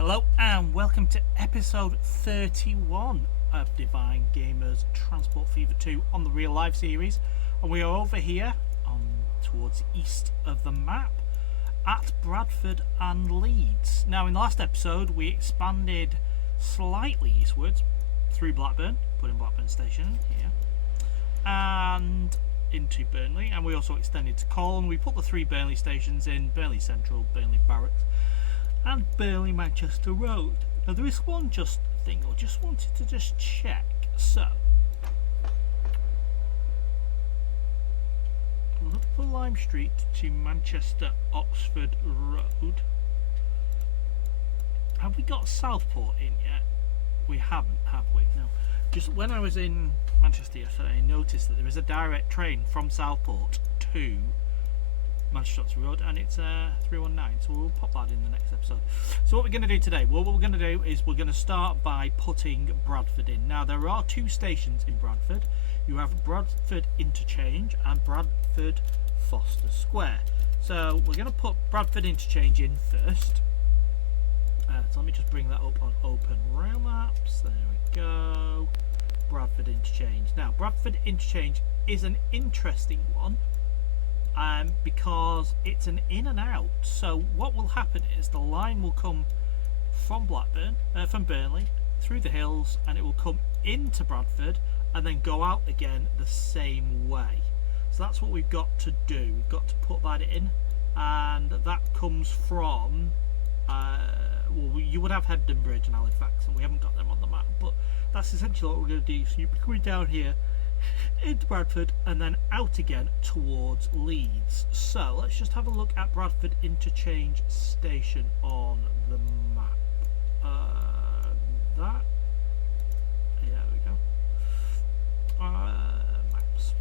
Hello and welcome to episode 31 of Divine Gamers Transport Fever 2 on the Real Life series, and we are over here towards east of the map at Bradford and Leeds. Now in the last episode we expanded slightly eastwards through Blackburn, putting Blackburn Station here, and into Burnley, and we also extended to Colne. We put the three Burnley stations in: Burnley Central, Burnley Barracks and Burnley Manchester Road. Now there is one thing I just wanted to check. So Liverpool Lime Street to Manchester Oxford Road. Have we got Southport in yet? We haven't, have we? No. Just when I was in Manchester yesterday, I noticed that there is a direct train from Southport to Manchester Oxford Road, and it's 319, so we'll pop that in the next episode. So what we're going to do today, well, what we're going to do is we're going to start by putting Bradford in. Now there are two stations in Bradford. You have Bradford Interchange and Bradford Forster Square. So we're going to put Bradford Interchange in first. So let me just bring that up on Open Rail Maps. There we go. Bradford Interchange. Now Bradford Interchange is an interesting one, because it's an in and out. So what will happen is the line will come from from Burnley through the hills, and it will come into Bradford and then go out again the same way. So that's what we've got to do. We've got to put that in, and that comes from well, you would have Hebden Bridge and Halifax, and we haven't got them on the map, but that's essentially what we're going to do. So you'll be coming down here into Bradford and then out again towards Leeds. So let's just have a look at Bradford Interchange Station on the map. There we go. Maps.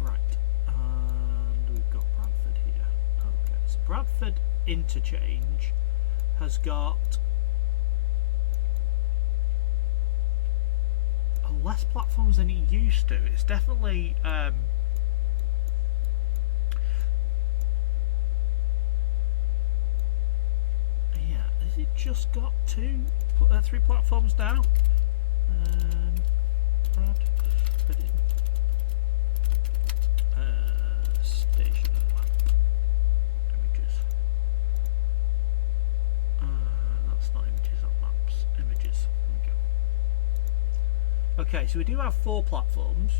Right, and we've got Bradford here. Okay, so Bradford Interchange has got less platforms than it used to. It's definitely yeah, has it just got three platforms now? Station map images. That's not images, that's maps. Images. There we go. Okay, so we do have 4 platforms.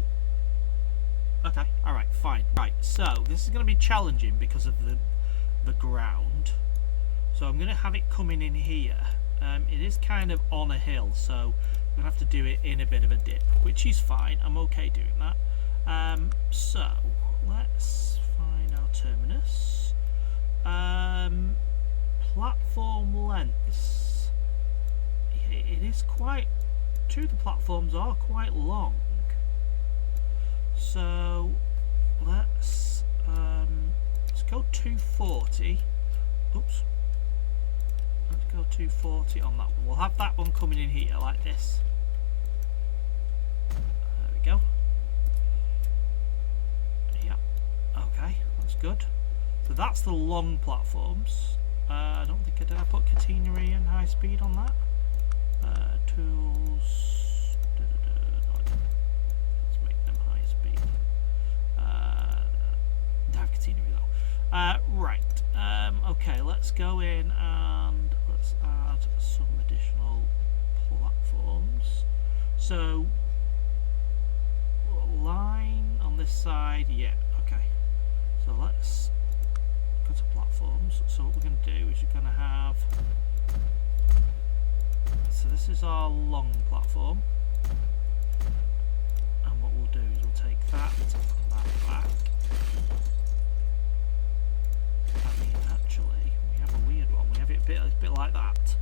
Okay, alright, fine. Right, so this is going to be challenging because of the ground. So I'm going to have it coming in here. It is kind of on a hill, so I'm going to have to do it in a bit of a dip, which is fine. I'm okay doing that. So let's find our terminus. Platform lengths. It is quite... Two of the platforms are quite long, so let's go 240. Oops, let's go 240 on that one. We'll have that one coming in here like this. There we go. Yeah, okay, that's good. So that's the long platforms. I don't think I put catenary and high speed on that. Tools. Let's make them high speed. They have catenary though. Right. Okay, let's go in and let's add some additional platforms. So line on this side, yeah. Okay. So let's go to platforms. So what we're going to do is you're going to have. So this is our long platform, and what we'll do is we'll take that and that back. I mean, actually, we have a weird one. We have it a bit like that,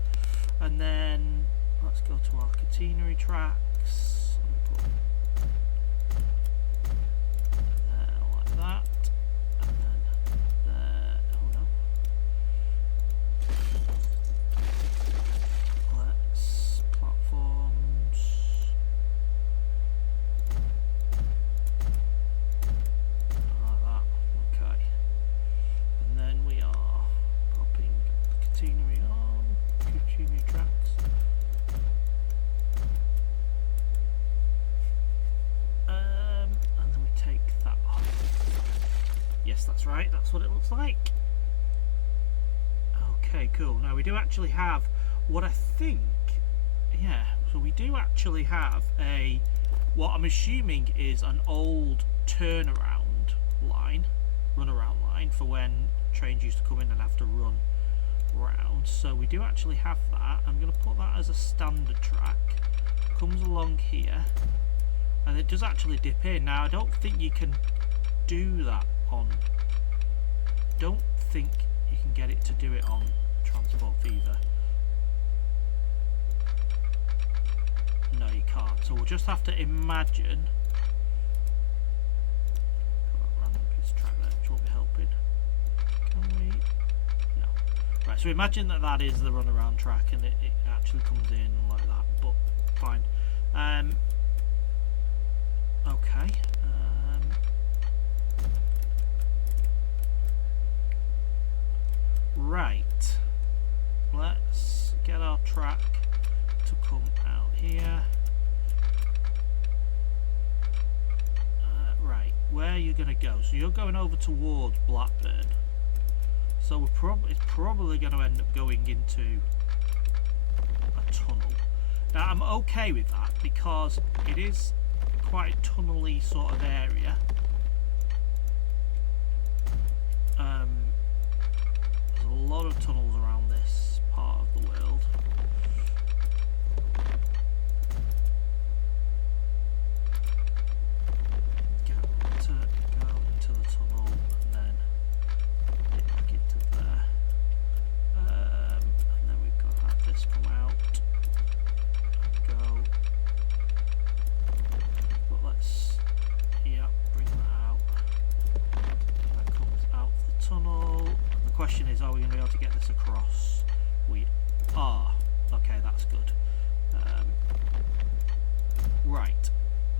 and then let's go to our catenary tracks and put there like that, and then there. Oh no. Scenery that's right, that's what it looks like. Okay, cool. Now we do actually have what I think, yeah, so we do actually have what I'm assuming is an old turnaround line, runaround line for when trains used to come in and have to run round. So we do actually have that. I'm going to put that as a standard track. Comes along here, and it does actually dip in. Now I don't think you can do that on, don't think you can get it to do it on Transport Fever. No, you can't. So we'll just have to imagine. Random piece of track there, which won't be helping. Can we? No. Right. So imagine that is the runaround track, and it actually comes in like that. But fine. Okay. Right. Let's get our track to come out here. Right, where are you going to go? So you're going over towards Blackburn. So it's probably going to end up going into a tunnel. Now I'm okay with that because it is quite a tunnely sort of area. There's a lot of tunnels around this part of the world. Get to go into the tunnel and then get back into there. And then we've got to have this come out and go. But let's, yeah, bring that out. That comes out the tunnel. The question is, are we going to be able to get this across? We are. Okay, that's good. Right.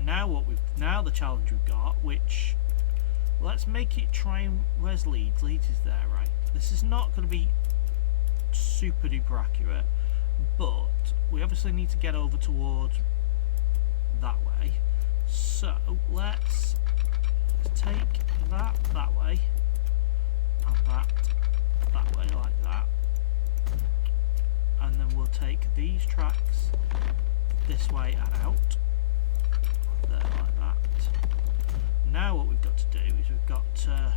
Now the challenge we've got, which let's make it try and, where's Leeds? Leeds is there, right? This is not going to be super duper accurate, but we obviously need to get over towards that way. So let's take that way and that way like that, and then we'll take these tracks this way and out there like that. Now what we've got to do is we've got to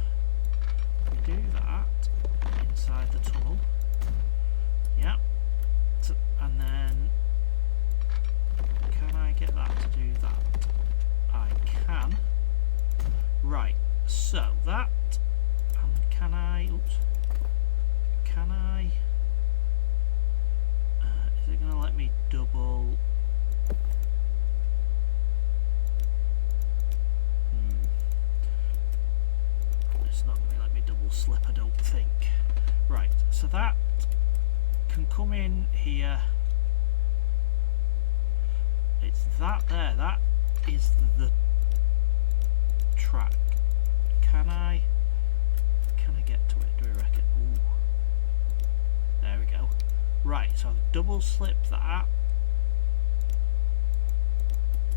do that inside the tunnel, yeah, and then can I get that to do that? I can. Right, so that, and can I, oops, can I, is it going to let me double, it's not going to let me double slip, I don't think. Right, so that can come in here, it's that there, that is the track. Can I get to it, do we reckon? Ooh. There we go. Right, so I've double slipped that,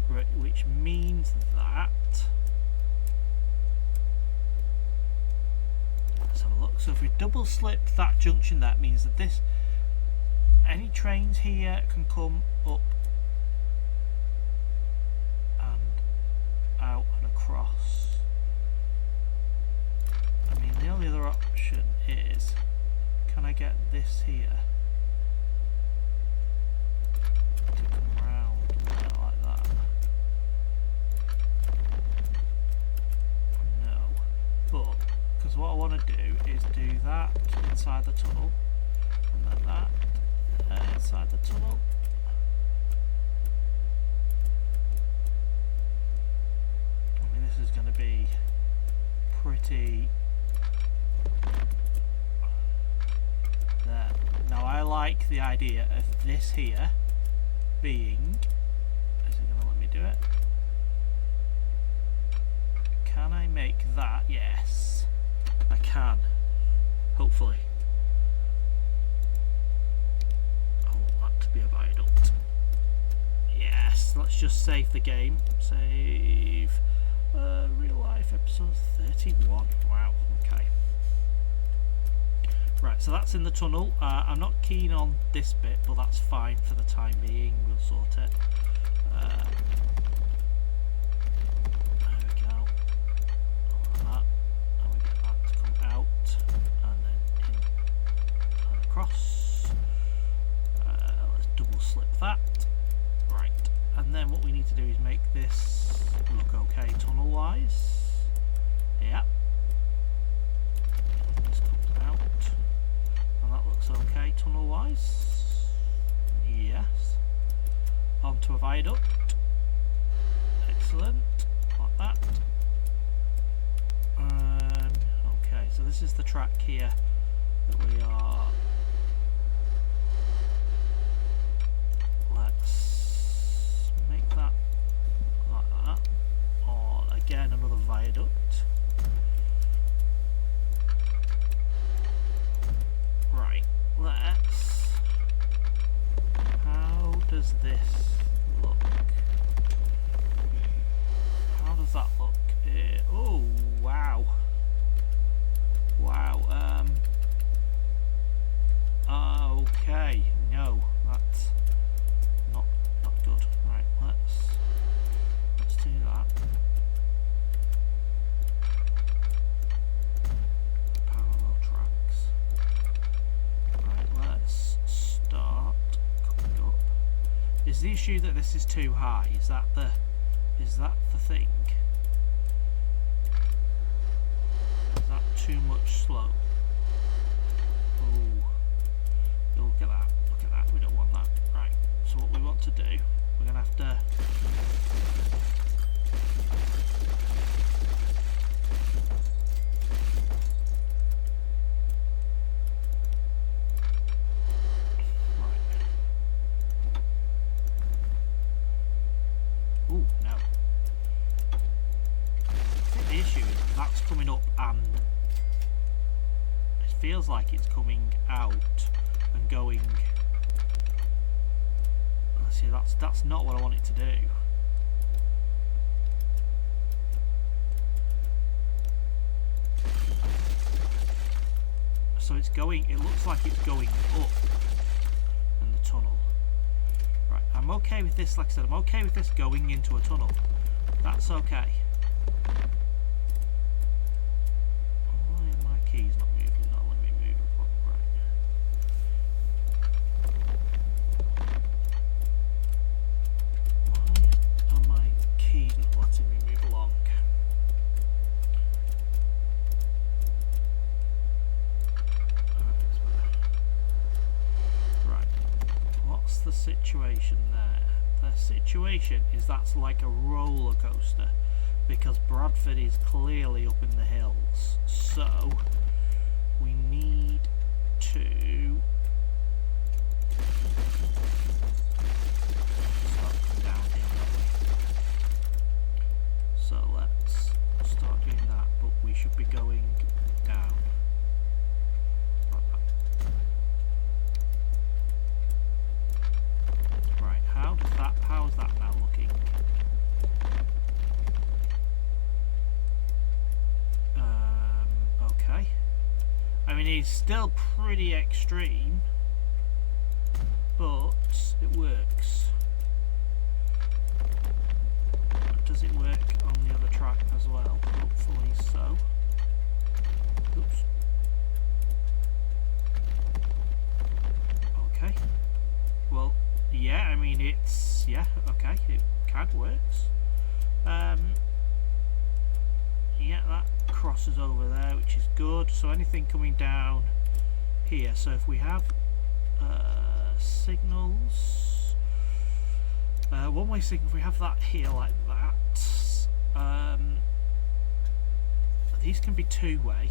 right, which means that, let's have a look. So if we double slip that junction, that means that this, any trains here can come up and out and across. I mean, the only other option is, can I get this here to come round like that? No, but because what I want to do is do that inside the tunnel, and then that inside the tunnel. I mean, this is going to be pretty there. Now I like the idea of this here being, is it going to let me do it? Can I make that? Yes, I can, hopefully. I want that to be a viaduct. Yes, let's just save the game. Save. Real life episode 31. Wow, okay. Right, so that's in the tunnel. I'm not keen on this bit, but that's fine for the time being. We'll sort it. There we go. Like that. And we get that to come out. And then in and across. Let's double slip that. Right. And then what we need to do is make this look okay tunnel-wise. Yep. This comes out. And that looks okay tunnel-wise. Yes. Onto a viaduct. Excellent. Like that. Okay, so this is the track here that we are. Let's make that like that. Or again, another viaduct. Right, let's. How does this look? How does that look? Oh, wow. Wow. Okay. No, that's not good. Right, let's do that. Parallel tracks. Right, let's start coming up. Is the issue that this is too high? Is that the thing? Is that too much slope? Oh, look at that. Look at that. We don't want that. Right. So what we want to do, we're gonna have to. Ooh, no. I think the issue is that's coming up and it feels like it's coming out and going. Let's see, that's not what I want it to do. So it's going, it looks like it's going up in the tunnel. Right, I'm okay with this, like I said, I'm okay with this going into a tunnel. That's okay. Why are my keys not moving? Not let me move it. Right. Why are my keys not letting me move along? Right. What's the situation there? The situation is that's like a roller coaster because Bradford is clearly up in the hills, so we need to start coming down here, don't we? So let's start doing that, but we should be going down like that. Right, how's that now looking? Okay. I mean, he's still pretty extreme, but it works. Does it work on the other track as well? Hopefully so. Oops. Okay. Well, yeah, I mean, it's, yeah, okay, it kind of works. Yeah, that crosses over there, which is good. So anything coming down here, so if we have signals, one-way signal, if we have that here like that, these can be two-way.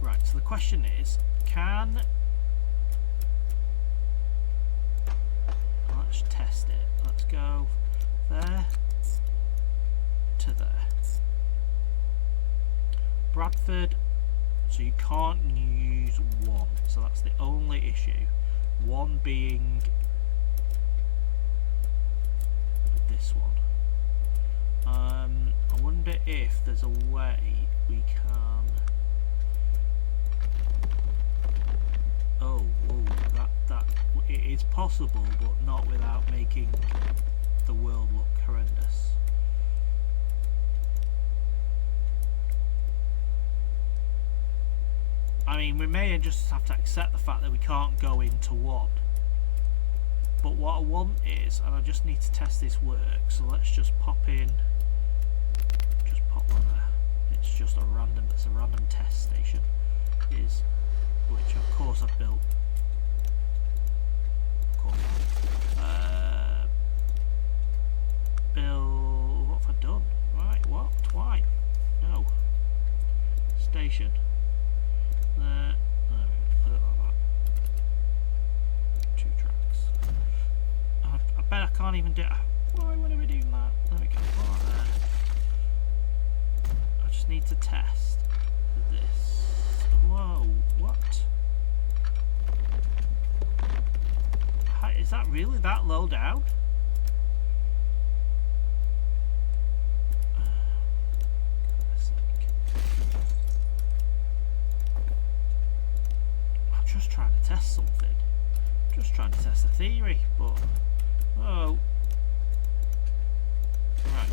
Right, so the question is, let's test it. Let's go there to there. Bradford, so you can't use one, so that's the only issue. One being this one. I wonder if there's a way we can. Oh, that it is possible, but not without making the world look horrendous. I mean, we may just have to accept the fact that we can't go into one. But what I want is, and I just need to test this works, so let's just pop in, just pop on there. It's just a random, it's a random test station, which of course I've built. Of course build, what have I done? Right, what? Why? No. Station. There. Put it like that. 2 tracks. I bet I can't even do it. Why would I be doing that? There we go. Put it there. I just need to test this. Whoa, what? Is that really that low down? I'm just trying to test something. Just trying to test the theory, but oh, right.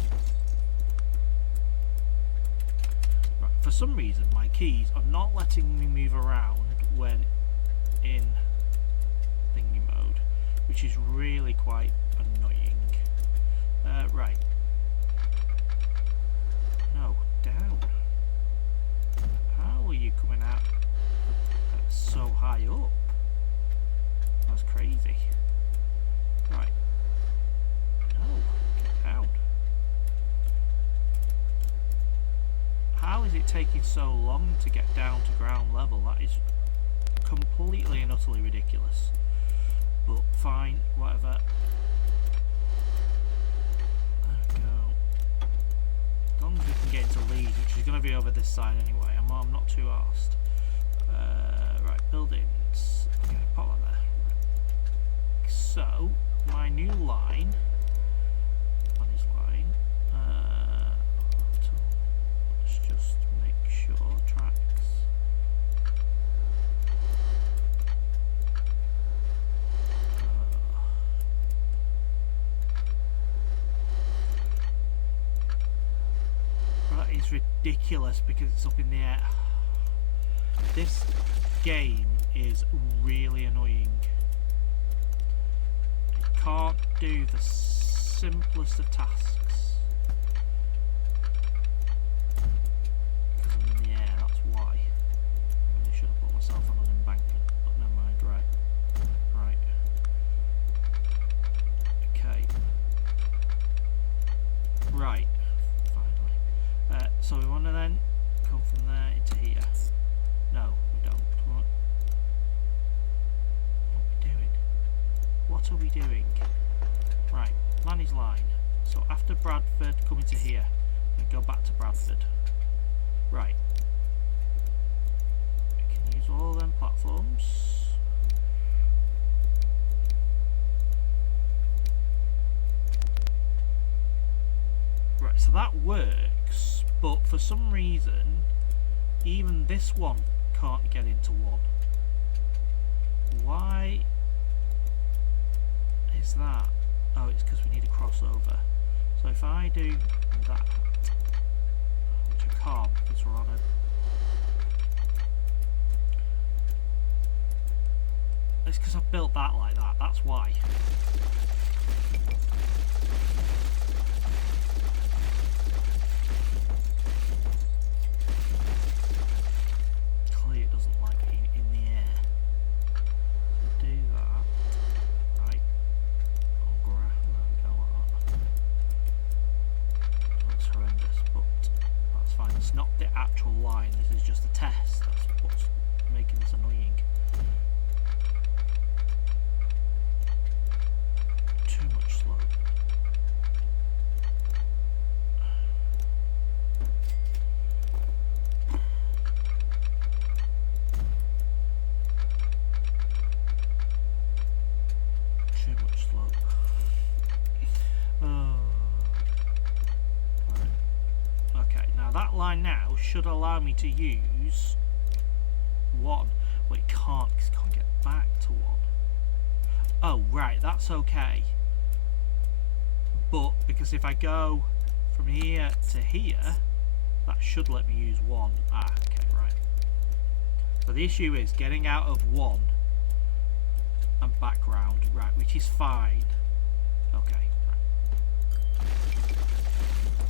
For some reason, my keys are not letting me move around when in thingy mode, which is really quite annoying. Right. No, down. How are you coming out so high up? That's crazy. Right. No, get down. How is it taking so long to get down to ground level? That is completely and utterly ridiculous. But fine, whatever. There we go. As long as we can get into Leeds, which is going to be over this side anyway, I'm not too arsed. Right, buildings. Okay, pop that there. Right. So, my new line. Money's line. Let's just make sure tracks. That is ridiculous because it's up in the air. This game is really annoying. It can't do the simplest of tasks. Because I'm in the air, that's why. I really should have put myself on an embankment, but never mind, right. Right. Okay. Right. Finally. So we want to then come from there into here. No, we don't. What are we doing? Right, Lanny's line. So after Bradford, come into here and go back to Bradford. Right. I can use all them platforms. Right, so that works, but for some reason, even this one can't get into one. Why is that? Oh, it's because we need a crossover. So if I do that, which I can't because we're on a... It's because I've built that like that, that's why. Clearly it doesn't like being in the air. So do that. Right. Oh, there we go, like that. Looks horrendous, but that's fine. It's not the actual line, this is just a test. That's what's making this annoying. Too much slope. Too much slope. Oh. line now should allow me to use 1. Well, it can't, because it can't get back to 1. Oh, right, that's okay. But, because if I go from here to here, that should let me use 1. Ah, okay, right. So the issue is getting out of 1 and back round, right, which is fine. Okay, right.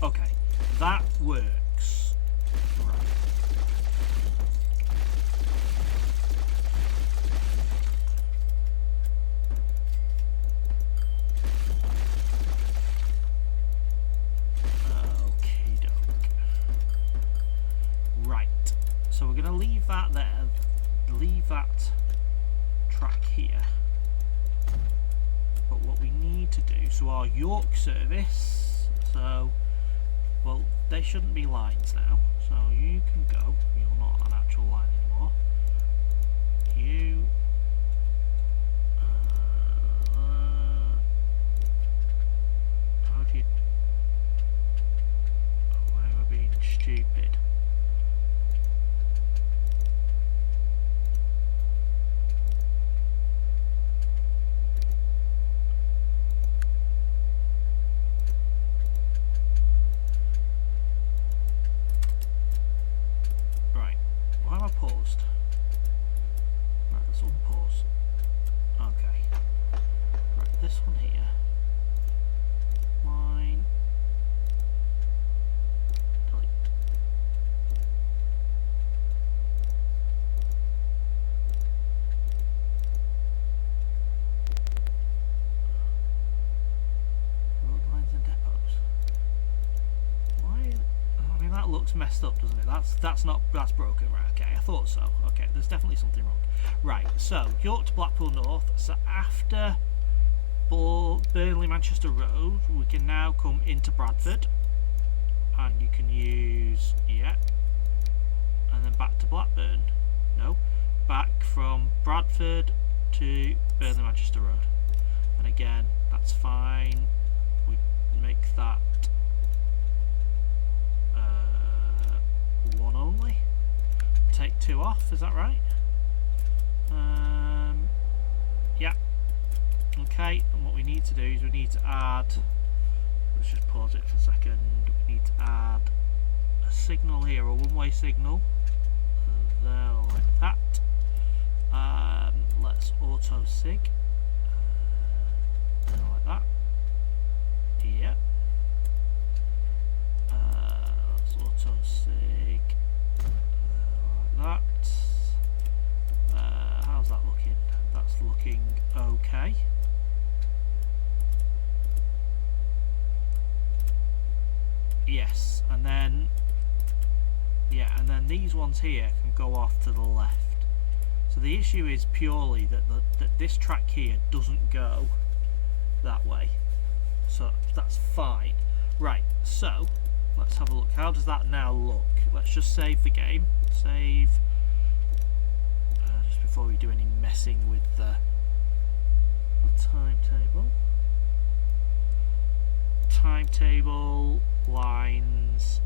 Okay, that works. Right. So we're going to leave that there, leave that track here. But what we need to do, so our York service, so, well, they shouldn't be lines now. So you can go, you're not an actual line anymore. You, how do you, why am I being stupid? Paused. Right, let's unpause. Okay. Right, this one here. Line. Delete. Road lines and depots. Why? I mean, that looks messed up, doesn't it? That's broken, right? Okay, I thought so. Okay, there's definitely something wrong. Right, so York to Blackpool North. So after Burnley Manchester Road, we can now come into Bradford, and you can use and then back to Blackburn. No, back from Bradford to Burnley Manchester Road, and again that's fine. We make that 1 only. Take 2 off, is that right? Yeah. Okay, and what we need to do is we need to add, let's just pause it for a second, we need to add a signal here, a one-way signal, there like that. Let's auto sig, there like that, yeah. Let's auto sig, like that. How's that looking? That's looking okay. Yes, and then and then these ones here can go off to the left. So the issue is purely that this track here doesn't go that way. So that's fine. Right, so let's have a look. How does that now look? Let's just save the game. Save. Just before we do any messing with the timetable. Timetable, lines,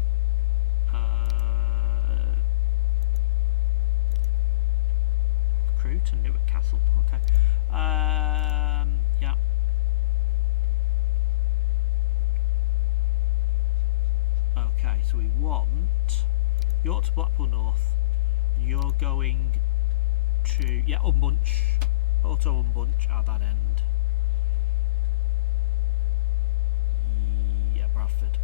crew to Newark Castle. Okay. Yeah. Okay, so we want York to Blackpool North. You're going to unbunch, auto unbunch at that end. Yeah, Bradford.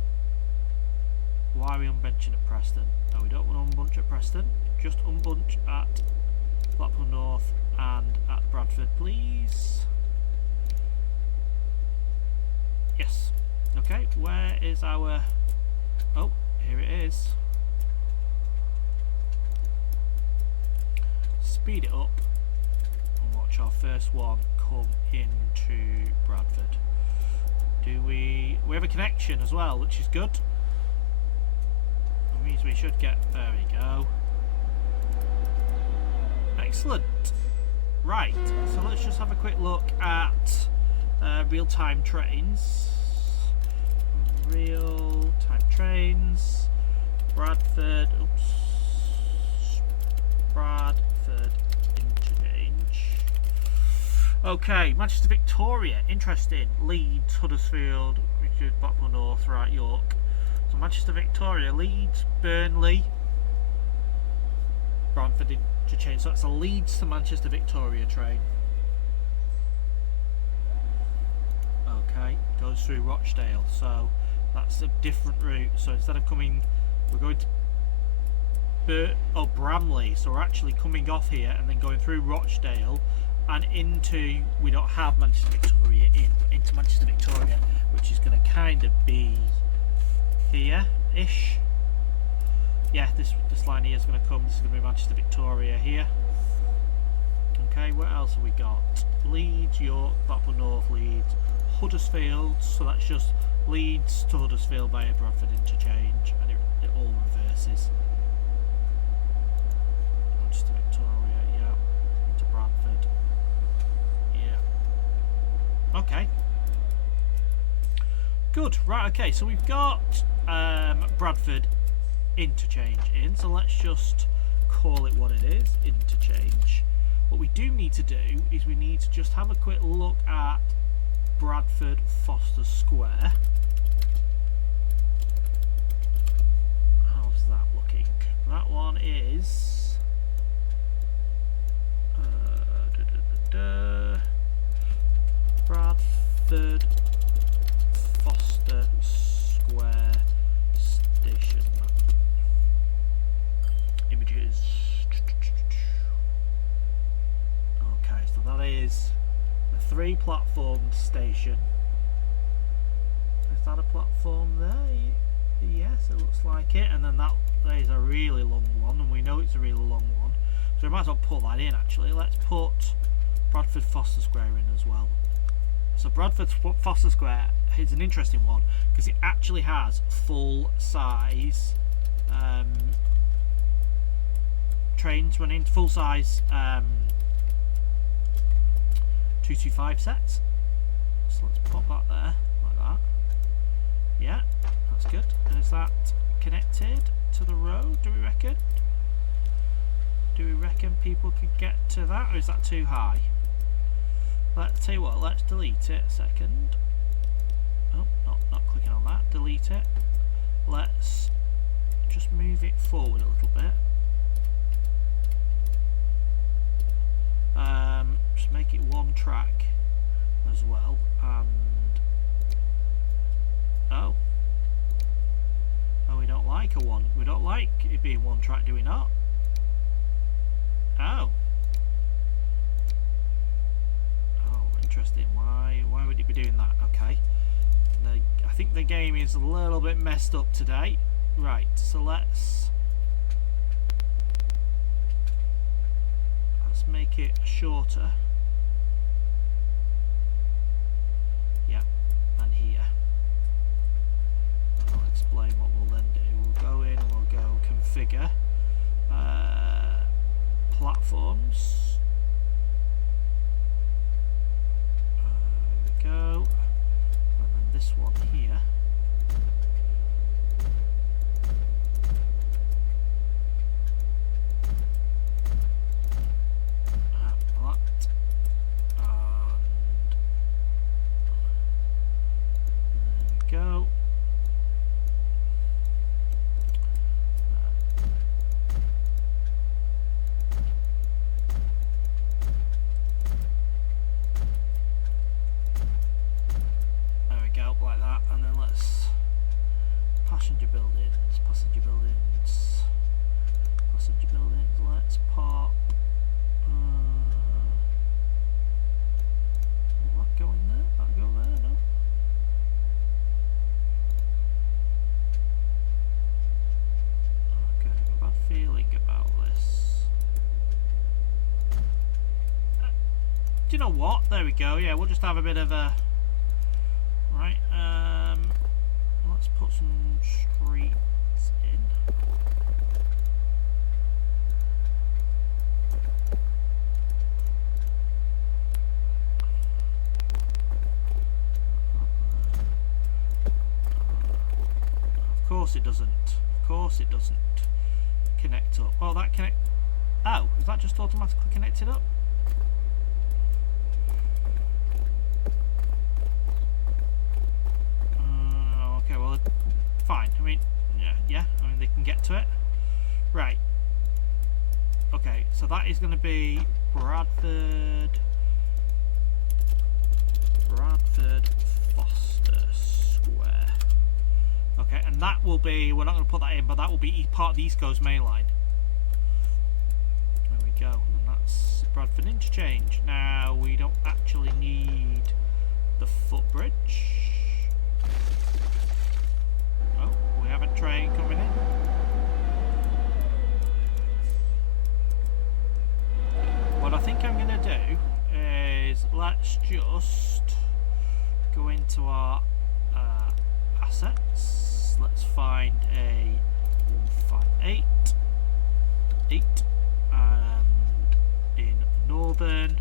Why are we unbenching at Preston? No, we don't want to unbunch at Preston. Just unbunch at Blackpool North and at Bradford, please. Yes. Okay, where is our... Oh, here it is. Speed it up and watch our first one come into Bradford. We have a connection as well, which is good. That means we should get, there we go. Excellent. Right, so let's just have a quick look at real-time trains. Real-time trains. Bradford. Oops. Bradford Interchange. Okay, Manchester Victoria. Interesting. Leeds, Huddersfield, which is Blackpool North, right, York. So Manchester Victoria, Leeds, Burnley, Bradford Interchange. So it's a Leeds to Manchester Victoria train. Okay, goes through Rochdale. So that's a different route. So instead of coming, we're going to Bramley. So we're actually coming off here and then going through Rochdale and into, we don't have Manchester Victoria into Manchester Victoria, which is going to kind of be here-ish. Yeah, this line here is going to come. This is going to be Manchester Victoria here. Okay, what else have we got? Leeds, York, Blackpool North, Leeds, Huddersfield. So that's just Leeds to Huddersfield via Bradford Interchange, and it all reverses. Manchester Victoria, yeah, into Bradford. Yeah. Okay. Good. Right. Okay. So we've got Bradford Interchange in. So let's just call it what it is. Interchange. What we do need to do is we need to just have a quick look at Bradford Forster Square. How's that looking? That one is Bradford Forster Square station map. Images. Okay, so that is a 3-platform station. Is that a platform there? Yes, it looks like it. And then that is a really long one, and we know it's a really long one. So we might as well put that in actually. Let's put Bradford Forster Square in as well. So Bradford Forster Square is an interesting one because it actually has full size trains running, full size 225 sets. So let's pop that there like that. Yeah, that's good. And is that connected to the road, do we reckon? Do we reckon people could get to that, or is that too high? Let's tell you what, let's delete it a second. Oh, not clicking on that. Delete it. Let's just move it forward a little bit. Just make it one track as well. And oh, we don't like a one. We don't like it being one track, do we not? Oh. Interesting. Why would it be doing that? Okay. I think the game is a little bit messed up today. Right, so let's make it shorter. Yeah, and here. And I'll explain what we'll then do. We'll go in and we'll go configure platforms. Go, and then this one here. That, and there we go. Like that, and then let's passenger buildings, let's park will that go in there? That'll go there, no? Okay, I've a bad feeling about this. Do you know what? There we go, yeah, we'll just have a bit of a right, let's put some streets in. Of course it doesn't. Of course it doesn't connect up. Oh, that connect. Oh, is that just automatically connected up? Okay, well, fine. I mean, yeah. I mean, they can get to it. Right. Okay, so that is going to be Bradford, Forster Square. Okay, and that will be, we're not going to put that in, but that will be part of the East Coast main line. There we go, and that's Bradford Interchange. Now, we don't actually need the footbridge. Oh, we have a train coming in. What I think I'm going to do is let's just go into our assets. Let's find a 158 and in Northern,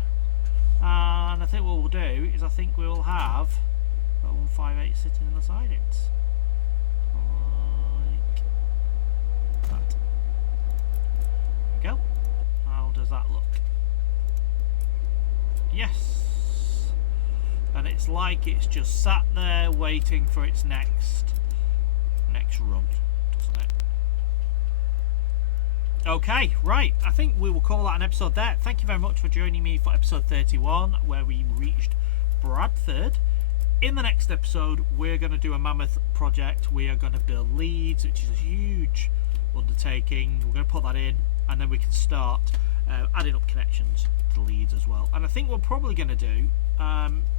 and I think what we'll do is I think we'll have that 158 sitting in the sidings like that. There we go. How does that look? Yes, and it's like it's just sat there waiting for its next run, doesn't it? Okay, right, I think we will call that an episode there. Thank you very much for joining me for episode 31, where we reached Bradford. In the next episode, we're going to do a mammoth project. We are going to build Leeds, which is a huge undertaking. We're going to put that in, and then we can start adding up connections to Leeds as well. And I think what we're probably going to do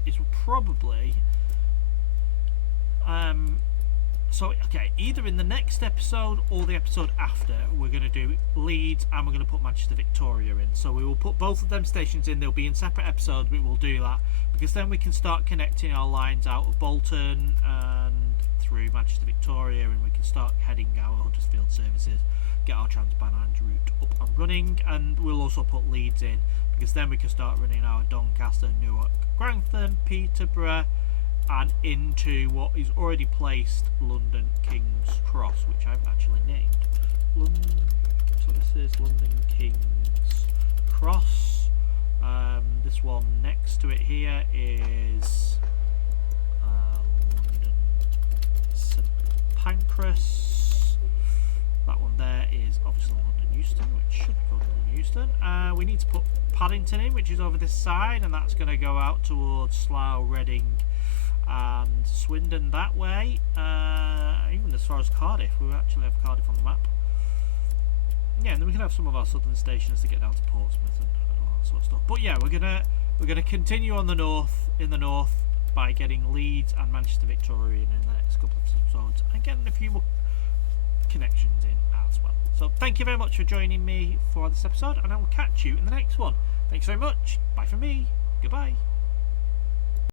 is we'll probably okay, either in the next episode or the episode after, we're going to do Leeds and we're going to put Manchester Victoria in. So we will put both of them stations in. They'll be in separate episodes, but we'll do that because then we can start connecting our lines out of Bolton and through Manchester Victoria, and we can start heading our Huddersfield services, get our Transpennine route up and running, and we'll also put Leeds in because then we can start running our Doncaster, Newark, Grantham, Peterborough, and into what is already placed London King's Cross, which I've actually named. So this is London King's Cross. This one next to it here is London St Pancras. That one there is obviously London Euston, which should go to London Euston. We need to put Paddington in, which is over this side, and that's going to go out towards Slough, Reading, and Swindon that way, even as far as Cardiff. We actually have Cardiff on the map. Yeah, and then we can have some of our southern stations to get down to Portsmouth and all that sort of stuff. But yeah, we're gonna continue on the north by getting Leeds and Manchester Victoria in the next couple of episodes and getting a few more connections in as well. So thank you very much for joining me for this episode, and I will catch you in the next one. Thanks very much. Bye from me. Goodbye.